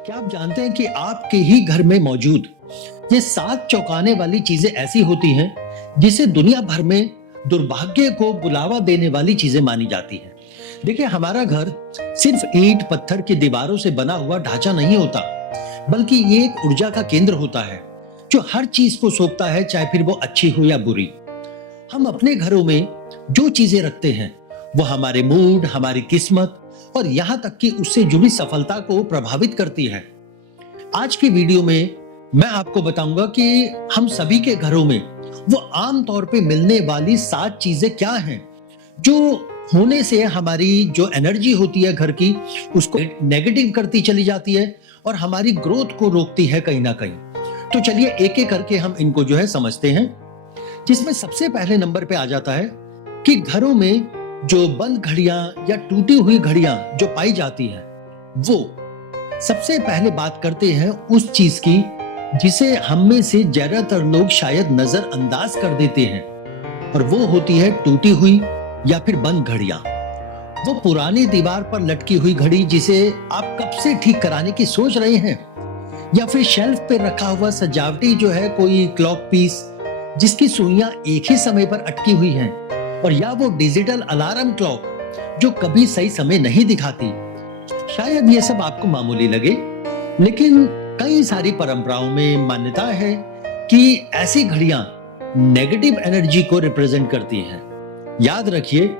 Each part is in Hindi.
क्या आप जानते हैं कि आपके ही घर में मौजूद ये 7 चौंकाने वाली चीजें ऐसी होती हैं जिसे दुनिया भर में दुर्भाग्य को बुलावा देने वाली चीजें मानी जाती हैं। देखिए, हमारा घर सिर्फ ईंट पत्थर की दीवारों से बना हुआ ढांचा नहीं होता, बल्कि ये एक ऊर्जा का केंद्र होता है जो हर चीज को सोखता है, चाहे फिर वो अच्छी हो या बुरी। हम अपने घरों में जो चीजें रखते हैं वो हमारे मूड, हमारी किस्मत और यहाँ तक कि उससे जुड़ी सफलता को प्रभावित करती है। आज की वीडियो में मैं आपको बताऊंगा कि हम सभी के घरों में वो आम तौर पे मिलने वाली 7 चीजें क्या हैं जो होने से हमारी जो एनर्जी होती है घर की उसको नेगेटिव करती चली जाती है और हमारी ग्रोथ को रोकती है कहीं ना कहीं। तो चलिए एक एक करके हम इनको जो है समझते हैं, जिसमें सबसे पहले नंबर पे आ जाता है कि घरों में जो बंद घड़ियां या टूटी हुई घड़ियां जो पाई जाती हैं, वो सबसे पहले बात करते हैं उस चीज की जिसे हम में से ज्यादातर लोग शायद नजरअंदाज कर देते हैं, और वो होती है टूटी हुई या फिर बंद घड़ियां। वो पुरानी दीवार पर लटकी हुई घड़ी जिसे आप कब से ठीक कराने की सोच रहे हैं, या फिर शेल्फ पे रखा हुआ सजावटी जो है कोई क्लॉक पीस जिसकी सुइयां एक ही समय पर अटकी हुई हैं, और या वो डिजिटल अलार्म क्लॉक जो कभी सही समय नहीं दिखाती। शायद ये सब आपको मामूली लगे, लेकिन कई सारी परंपराओं में मान्यता है कि ऐसी घड़ियां नेगेटिव एनर्जी को रिप्रेजेंट करती हैं। याद रखिए,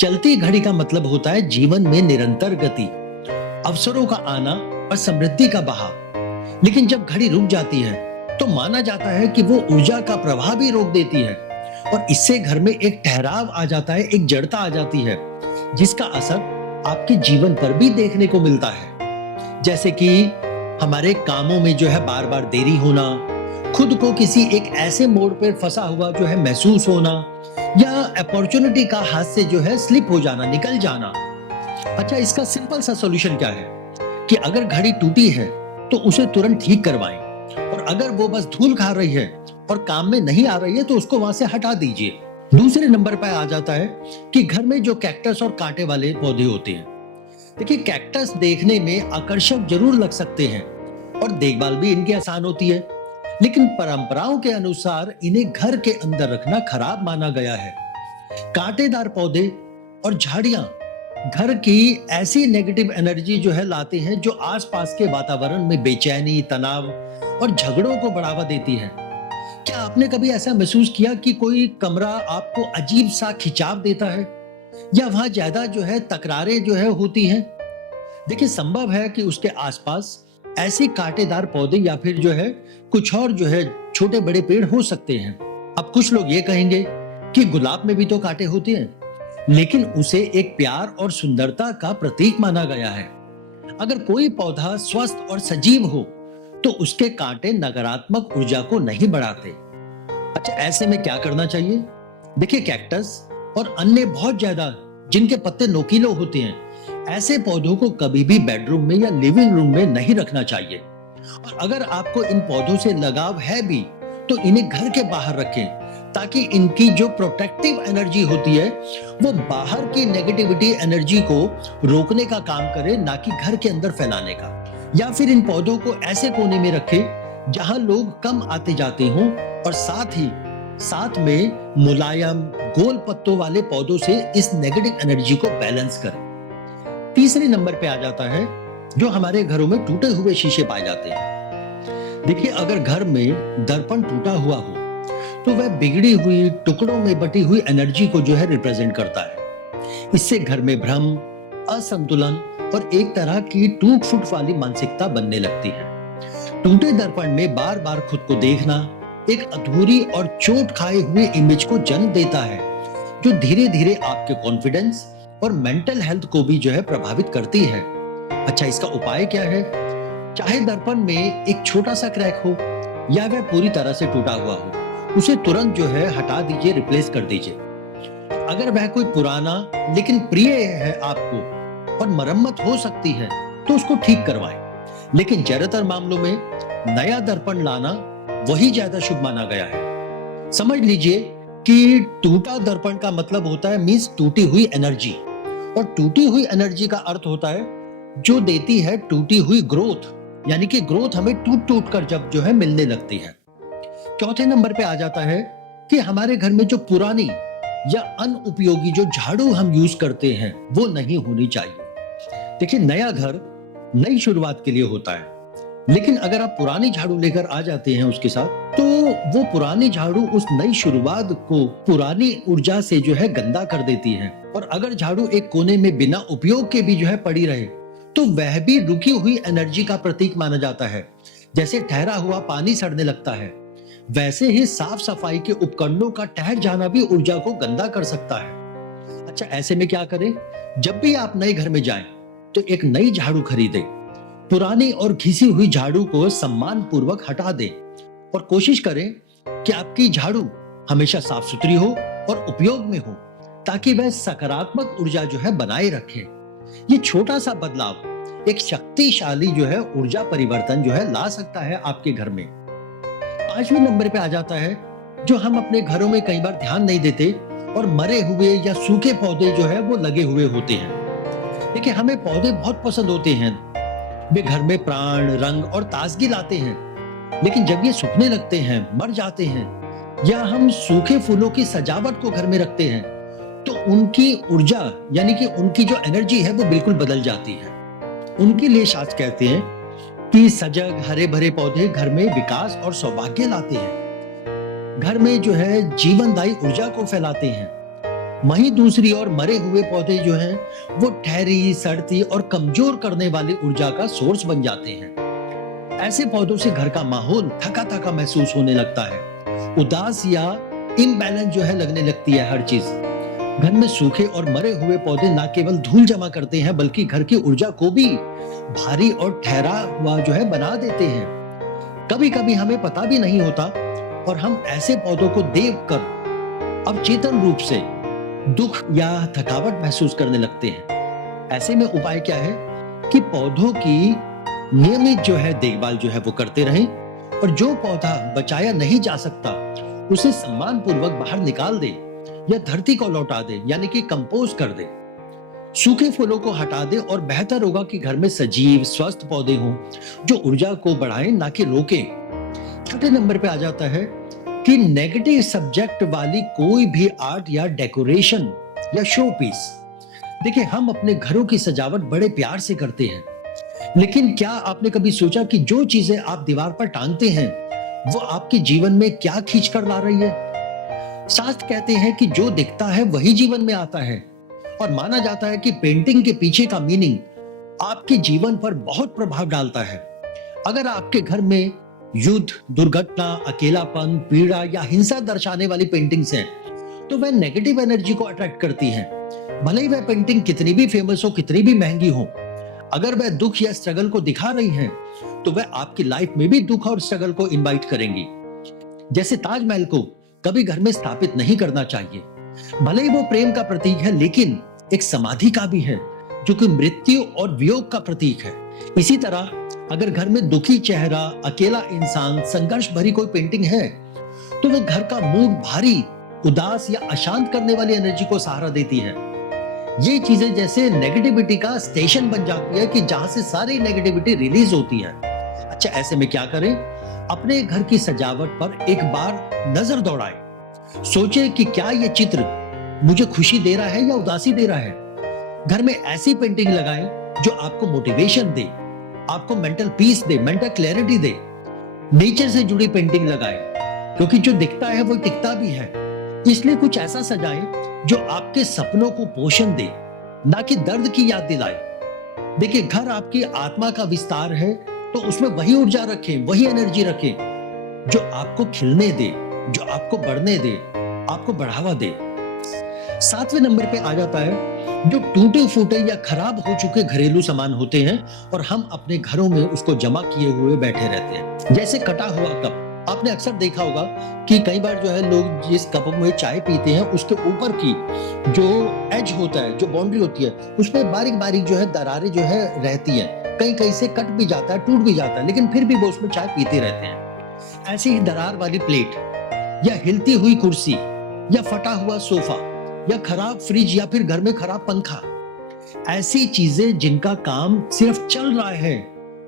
चलती घड़ी का मतलब होता है जीवन में निरंतर गति, अवसरों का आना और समृद्धि का बहाव। लेकिन जब घड़ी रुक जाती है तो माना जाता है कि वो ऊर्जा का प्रवाह भी रोक देती है, और इससे घर में एक ठहराव आ जाता है, एक जड़ता आ जाती है जिसका असर आपके जीवन पर भी देखने को मिलता है। जैसे कि हमारे कामों में जो है बार बार देरी होना, खुद को किसी एक ऐसे मोड़ पर फंसा हुआ जो है महसूस होना, या अपॉर्चुनिटी का हाथ से जो है स्लिप हो जाना, निकल जाना। अच्छा, इसका सिंपल सा सॉल्यूशन क्या है कि अगर घड़ी टूटी है तो उसे तुरंत ठीक करवाएं, और अगर वो बस धूल खा रही है और काम में नहीं आ रही है तो उसको वहां से हटा दीजिए। दूसरे नंबर पर आ जाता है कि घर में जो कैक्टस और कांटे वाले पौधे होते हैं। देखिए, कैक्टस देखने में आकर्षक जरूर लग सकते हैं और देखभाल भी इनकी आसान होती है, लेकिन परंपराओं के अनुसार इन्हें घर के अंदर रखना खराब माना गया है। कांटेदार पौधे और झाड़ियां घर की ऐसी नेगेटिव एनर्जी जो है लाते हैं जो आसपास के वातावरण में बेचैनी, तनाव और झगड़ों को बढ़ावा देती है। क्या आपने कभी ऐसा महसूस किया कि कोई कमरा आपको अजीब सा खिंचाव देता है, या वहां ज्यादा जो है तकरारें जो है होती हैं? देखिए, संभव है कि उसके आसपास ऐसे कांटेदार पौधे या फिर जो है कुछ और जो है छोटे बड़े पेड़ हो सकते हैं। अब कुछ लोग ये कहेंगे कि गुलाब में भी तो कांटे होते हैं, लेकिन उसे एक प्यार और सुंदरता का प्रतीक माना गया है। अगर कोई पौधा स्वस्थ और सजीव हो तो उसके कांटे नकारात्मक ऊर्जा को नहीं बढ़ाते। अच्छा, ऐसे में क्या करना चाहिए? देखिए, कैक्टस और अन्य बहुत ज्यादा जिनके पत्ते नोकीले होते हैं, ऐसे पौधों को कभी भी बेडरूम में या लिविंग रूम में नहीं रखना चाहिए। और अगर आपको इन पौधों से लगाव है भी तो इन्हें घर के बाहर रखें, ताकि इनकी जो प्रोटेक्टिव एनर्जी होती है वो बाहर की नेगेटिविटी एनर्जी को रोकने का काम करे, ना कि घर के अंदर फैलाने का। या फिर इन पौधों को ऐसे कोने में रखें जहां लोग कम आते जाते हों, और साथ में मुलायम गोल पत्तों वाले पौधों से इस नेगेटिव एनर्जी को बैलेंस करें। तीसरे नंबर पे आ जाता है जो हमारे घरों में टूटे हुए शीशे पाए जाते हैं। देखिए, अगर घर में दर्पण टूटा हुआ हो तो वह बिगड़ी हुई, टुकड़ों में बटी हुई एनर्जी को जो है रिप्रेजेंट करता है। इससे घर में भ्रम, असंतुलन और एक तरह की टूट फूट वाली मानसिकता बनने लगती है। टूटे दर्पण में बार बार खुद को देखना एक अधूरी और चोट खाए हुए इमेज को जन्म देता है, जो धीरे धीरे आपके कॉन्फिडेंस और मेंटल हेल्थ को भी जो है प्रभावित करती है। अच्छा, इसका उपाय क्या है? चाहे दर्पण में एक छोटा सा क्रैक हो या वह पूरी तरह से टूटा हुआ हो, उसे तुरंत जो है हटा दीजिए, रिप्लेस कर दीजिए। अगर वह कोई पुराना लेकिन प्रिय है आपको और मरम्मत हो सकती है तो उसको ठीक करवाएं। लेकिन ज्यादातर मामलों में नया दर्पण लाना वही ज्यादा शुभ माना गया है। समझ लीजिए कि टूटा दर्पण का मतलब होता है मींस टूटी हुई एनर्जी, और टूटी हुई एनर्जी का अर्थ होता है जो देती है टूटी हुई ग्रोथ, यानी कि ग्रोथ हमें टूट टूट कर जब जो है मिलने लगती है। चौथे नंबर पे आ जाता है कि हमारे घर में जो पुरानी या अनुपयोगी जो झाड़ू हम यूज करते हैं वो नहीं होनी चाहिए। देखिए, नया घर नई शुरुआत के लिए होता है, लेकिन अगर आप पुरानी झाड़ू लेकर आ जाते हैं उसके साथ, तो वो पुरानी झाड़ू उस नई शुरुआत को पुरानी ऊर्जा से जो है गंदा कर देती है। और अगर झाड़ू एक कोने में बिना उपयोग के भी जो है पड़ी रहे, तो वह भी रुकी हुई एनर्जी का प्रतीक माना जाता है। जैसे ठहरा हुआ पानी सड़ने लगता है, वैसे ही साफ सफाई के उपकरणों का ठहर जाना भी ऊर्जा को गंदा कर सकता है। अच्छा, ऐसे में क्या करें? जब भी आप नए घर में जाएं, तो एक नई झाड़ू खरीदें। पुरानी और घिसी हुई झाड़ू को सम्मान पूर्वक हटा दें और कोशिश करें कि आपकी झाड़ू हमेशा साफ सुथरी हो और उपयोग में हो, ताकि वह सकारात्मक ऊर्जा जो है बनाए रखे। ये छोटा सा बदलाव एक शक्तिशाली जो है ऊर्जा परिवर्तन जो है ला सकता है आपके घर में। पांचवें नंबर पे आ जाता है जो हम अपने घरों में कई बार ध्यान नहीं देते और मरे हुए या सूखे पौधे जो है वो लगे हुए होते हैं। देखिए, हमें पौधे बहुत पसंद होते हैं, वे घर में प्राण, रंग और ताजगी लाते हैं, लेकिन जब ये सूखने लगते हैं, मर जाते हैं, या हम सूखे फूलों की सजावट को घर में रखते हैं, तो उनकी ऊर्जा यानी कि उनकी जो एनर्जी है वो बिल्कुल बदल जाती है। उनके लिए शास्त्र कहते हैं कि सजग हरे भरे पौधे घर में विकास और सौभाग्य लाते हैं, घर में जो है जीवनदायी ऊर्जा को फैलाते हैं। वहीं दूसरी ओर मरे हुए पौधे जो हैं वो ठहरी, सड़ती और कमजोर करने वाली ऊर्जा का सोर्स बन जाते हैं। ऐसे पौधों से घर का माहौल थका थका महसूस होने लगता है, उदास या इम्बैलेंस जो है लगने लगती है हर चीज। घर में सूखे और मरे हुए पौधे न केवल धूल जमा करते हैं, बल्कि घर की ऊर्जा को भी भारी और ठहरा हुआ जो है बना देते हैं। कभी कभी हमें पता भी नहीं होता और हम ऐसे पौधों को देखकर अवचेतन रूप से दुख या थकावट महसूस करने लगते हैं। ऐसे में उपाय क्या है कि पौधों की नियमित जो है देखभाल जो है वो करते रहें, और जो पौधा बचाया नहीं जा सकता उसे सम्मान पूर्वक बाहर निकाल दे या धरती को लौटा दे, यानी कि कंपोस्ट कर दे। सूखे फूलों को हटा दे और बेहतर होगा कि घर में सजीव स्वस्थ पौधे हों जो ऊर्जा को बढ़ाएं, ना कि रोकें। छठे नंबर पे आ जाता है कि नेगेटिव सब्जेक्ट वाली कोई भी आर्ट या डेकोरेशन या शो पीस। देखिए, हम अपने घरों की सजावट बड़े प्यार से करते हैं, लेकिन क्या आपने कभी सोचा कि जो चीजें आप दीवार पर टांगते हैं वो आपके जीवन में क्या खींच कर ला रही है? शास्त्र कहते हैं कि जो दिखता है वही जीवन में आता है, और माना जाता है कि पेंटिंग के पीछे का मीनिंग आपके जीवन पर बहुत प्रभाव डालता है। अगर आपके घर में युद्ध, दुर्घटना, अकेलापन, पीड़ा या हिंसा दर्शाने वाली पेंटिंग्स हैं, तो वह नेगेटिव एनर्जी को अट्रैक्ट करती हैं। भले ही वह पेंटिंग कितनी भी फेमस हो, कितनी भी महंगी हो, अगर वह दुख या स्ट्रगल को दिखा रही हैं, तो वह आपकी लाइफ में भी दुख और स्ट्रगल को इनवाइट करेंगी। जैसे ताजमहल को कभी घर में स्थापित नहीं करना चाहिए। भले ही वो प्रेम का प्रतीक है, लेकिन एक समाधि का भी है जो कि मृत्यु और वियोग का प्रतीक है। इसी तरह अगर घर में दुखी चेहरा, अकेला इंसान, संघर्ष भरी कोई पेंटिंग है, तो वो घर का मूड भारी, उदास या अशांत करने वाली एनर्जी को सहारा देती है। ये चीजें जैसे नेगेटिविटी का स्टेशन बन जाती है कि जहां से सारी नेगेटिविटी रिलीज होती है। अच्छा, ऐसे में क्या करें? अपने घर की सजावट पर एक बार नजर दौड़ाएं। सोचें कि क्या ये चित्र मुझे खुशी दे रहा है या उदासी दे रहा है। घर में ऐसी पेंटिंग लगाएं जो आपको मोटिवेशन दे, आपको मेंटल पीस दे, मेंटल क्लैरिटी दे। नेचर से जुड़ी पेंटिंग लगाएं, क्योंकि जो दिखता है वो टिकता भी है। इसलिए कुछ ऐसा सजाएं जो आपके सपनों को पोषण दे, ना कि दर्द की याद दिलाए। देखिए, घर आपकी आत्मा का विस्तार है, तो उसमें वही ऊर्जा रखें, वही एनर्जी रखें जो आपको खिलने दे, जो आपको बढ़ने दे, आपको बढ़ावा दे। सातवें नंबर पे आ जाता है जो टूटे फूटे या खराब हो चुके घरेलू सामान होते हैं और हम अपने घरों में उसको जमा किए हुए बैठे रहते हैं। जैसे कटा हुआ कप, आपने अक्सर देखा होगा कि कई बार जो है लोग जिस कप में चाय पीते हैं उसके ऊपर की जो एज होता है, जो बाउंड्री होती है, उसमें बारीक बारीक जो है दरारें जो है रहती हैं। कहीं कहीं से कट भी जाता है, टूट भी जाता है, लेकिन फिर भी वो उसमें चाय पीते रहते हैं। ऐसी ही दरार वाली प्लेट या हिलती हुई कुर्सी या फटा हुआ सोफा या खराब फ्रिज या फिर घर में खराब पंखा, ऐसी चीजें जिनका काम सिर्फ चल रहा है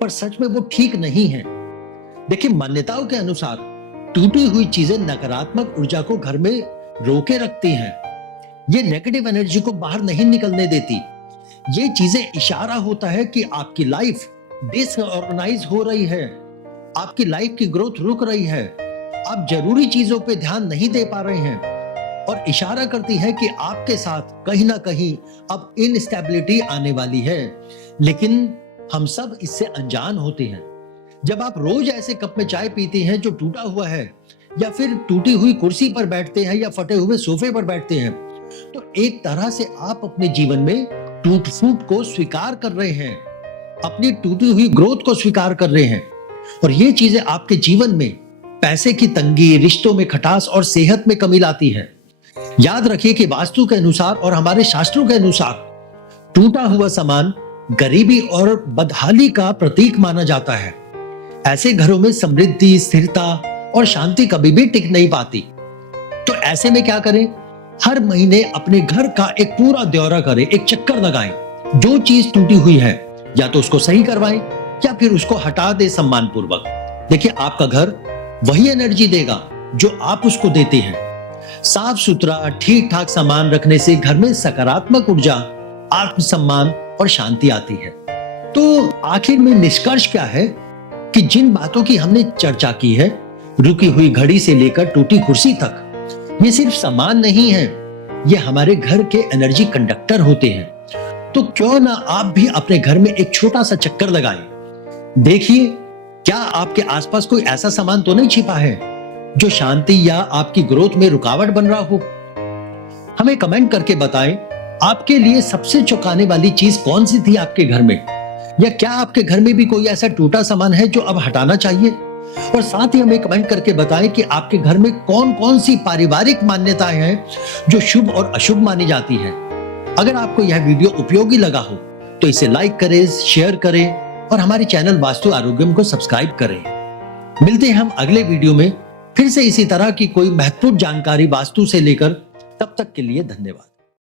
पर सच में वो ठीक नहीं है। देखिए, मान्यताओं के अनुसार टूटी हुई चीजें नकारात्मक ऊर्जा को घर में रोके रखती हैं। ये नेगेटिव एनर्जी को बाहर नहीं निकलने देती। ये चीजें इशारा होता है कि आपकी लाइफ डिसऑर्गेनाइज हो रही है, आपकी लाइफ की ग्रोथ रुक रही है, आप जरूरी चीजों पे ध्यान नहीं दे पा रहे हैं, और इशारा करती है कि आपके साथ कहीं ना कहीं अब इनस्टेबिलिटी आने वाली है। लेकिन हम सब इससे अनजान होते हैं। जब आप रोज ऐसे कप में चाय पीते हैं जो टूटा हुआ है, या फिर टूटी हुई कुर्सी पर बैठते हैं या फटे हुए सोफे पर बैठते हैं, तो एक तरह से आप अपने जीवन में टूट फूट को स्वीकार कर रहे हैं, अपनी टूटी हुई ग्रोथ को स्वीकार कर रहे हैं। और ये चीजें आपके जीवन में पैसे की तंगी, रिश्तों में खटास और सेहत में कमी लाती है। याद रखिए कि वास्तु के अनुसार और हमारे शास्त्रों के अनुसार टूटा हुआ सामान गरीबी और बदहाली का प्रतीक माना जाता है। ऐसे घरों में समृद्धि, स्थिरता और शांति कभी भी टिक नहीं पाती। तो ऐसे में क्या करें? हर महीने अपने घर का एक पूरा दौरा करें, एक चक्कर लगाएं। जो चीज टूटी हुई है या तो उसको सही करवाएं या फिर उसको हटा दे सम्मान पूर्वक। देखिए, आपका घर वही एनर्जी देगा जो आप उसको देते हैं। साफ सुथरा, ठीक ठाक सामान रखने से घर में सकारात्मक ऊर्जा, आत्मसम्मान और शांति आती है। तो आखिर में निष्कर्ष क्या है कि जिन बातों की हमने चर्चा की है, रुकी हुई घड़ी से लेकर टूटी कुर्सी तक, ये सिर्फ सामान नहीं है, ये हमारे घर के एनर्जी कंडक्टर होते हैं। तो क्यों ना आप भी अपने घर में एक छोटा सा चक्कर लगाएं। देखिए, क्या आपके आसपास कोई ऐसा सामान तो नहीं छिपा है जो शांति या आपकी ग्रोथ में रुकावट बन रहा हो। हमें कमेंट करके बताएं, आपके लिए सबसे चौंकाने वाली चीज कौन सी थी आपके घर में, या क्या आपके घर में भी कोई ऐसा टूटा सामान है जो अब हटाना चाहिए। और साथ ही हमें कमेंट करके बताएं कि आपके घर में कौन कौन सी पारिवारिक मान्यताएं हैं जो शुभ और अशुभ मानी जाती हैं। अगर आपको यह वीडियो उपयोगी लगा हो तो इसे लाइक करें, शेयर करें और हमारे चैनल वास्तु आरोग्यम को सब्सक्राइब करें। मिलते हैं हम अगले वीडियो में फिर से इसी तरह की कोई महत्वपूर्ण जानकारी वास्तु से लेकर। तब तक के लिए धन्यवाद।